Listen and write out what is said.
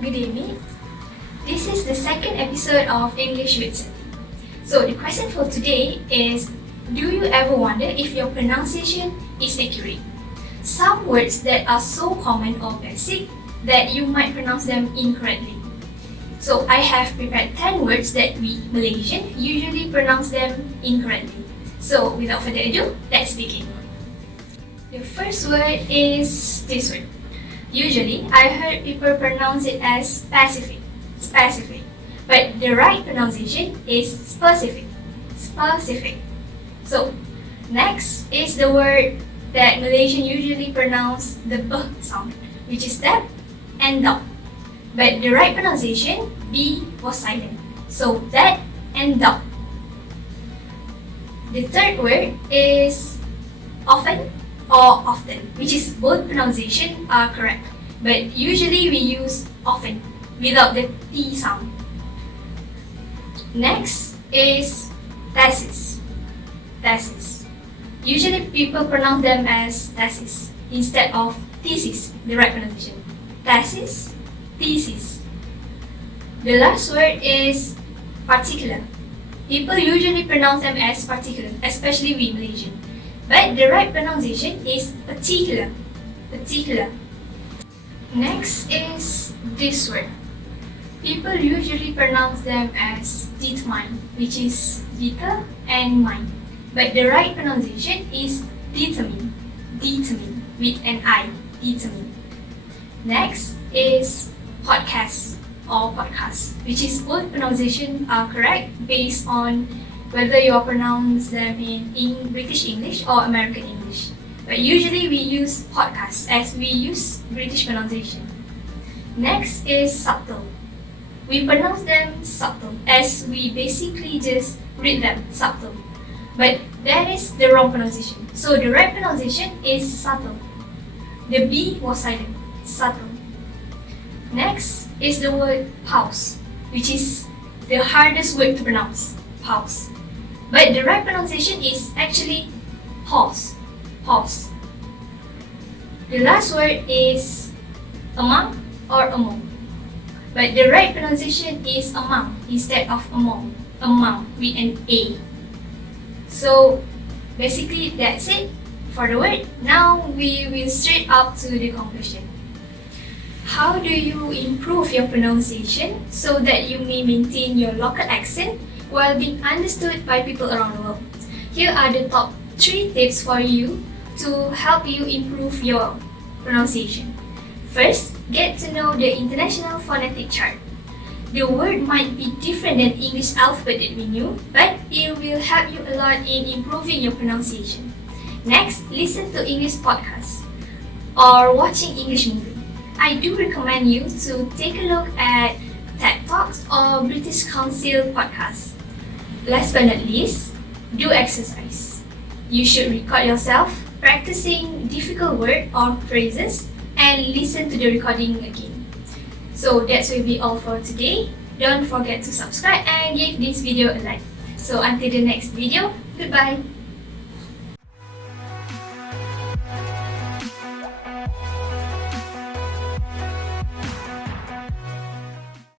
Good evening. This is the second episode of English with Zetty. So the question for today is, do you ever wonder if your pronunciation is accurate? Some words that are so common or basic that you might pronounce them incorrectly. So I have prepared 10 words that we Malaysian usually pronounce them incorrectly. So without further ado, let's begin. The first word is this word. Usually, I heard people pronounce it as specific, but the right pronunciation is specific. So, next is the word that Malaysian usually pronounce the B sound, which is that and dog. But the right pronunciation, B was silent. So, that and dog. The third word is often or often, which is both pronunciation are correct, but usually we use often without the T sound. Next is thesis. Usually people pronounce them as thesis instead of thesis, the right pronunciation. Thesis. The last word is particular. People usually pronounce them as particular, especially we Malaysian. But the right pronunciation is particular. Next is this word. People usually pronounce them as determine, which is deter and mine. But the right pronunciation is determine with an I, determine. Next is podcast, which is both pronunciation are correct based on whether you pronounce them in British English or American English. But usually we use podcast as we use British pronunciation. Next is subtle. We pronounce them subtle as we basically just read them subtle. But that is the wrong pronunciation. So the right pronunciation is subtle. The B was silent, subtle. Next is the word pause, which is the hardest word to pronounce, pause. But the right pronunciation is actually pause. The last word is among or among. But the right pronunciation is among instead of among with an A. So basically that's it for the word. Now we will straight up to the conclusion. How do you improve your pronunciation so that you may maintain your local accent while being understood by people around the world? Here are the top 3 tips for you to help you improve your pronunciation. First, get to know the International Phonetic Chart. The word might be different than English alphabet that we knew, but it will help you a lot in improving your pronunciation. Next, listen to English podcasts or watching English movie. I do recommend you to take a look at TED Talks or British Council podcasts. Last but not least, do exercise. You should record yourself practicing difficult words or phrases and listen to the recording again. So that will be all for today. Don't forget to subscribe and give this video a like. So until the next video, goodbye.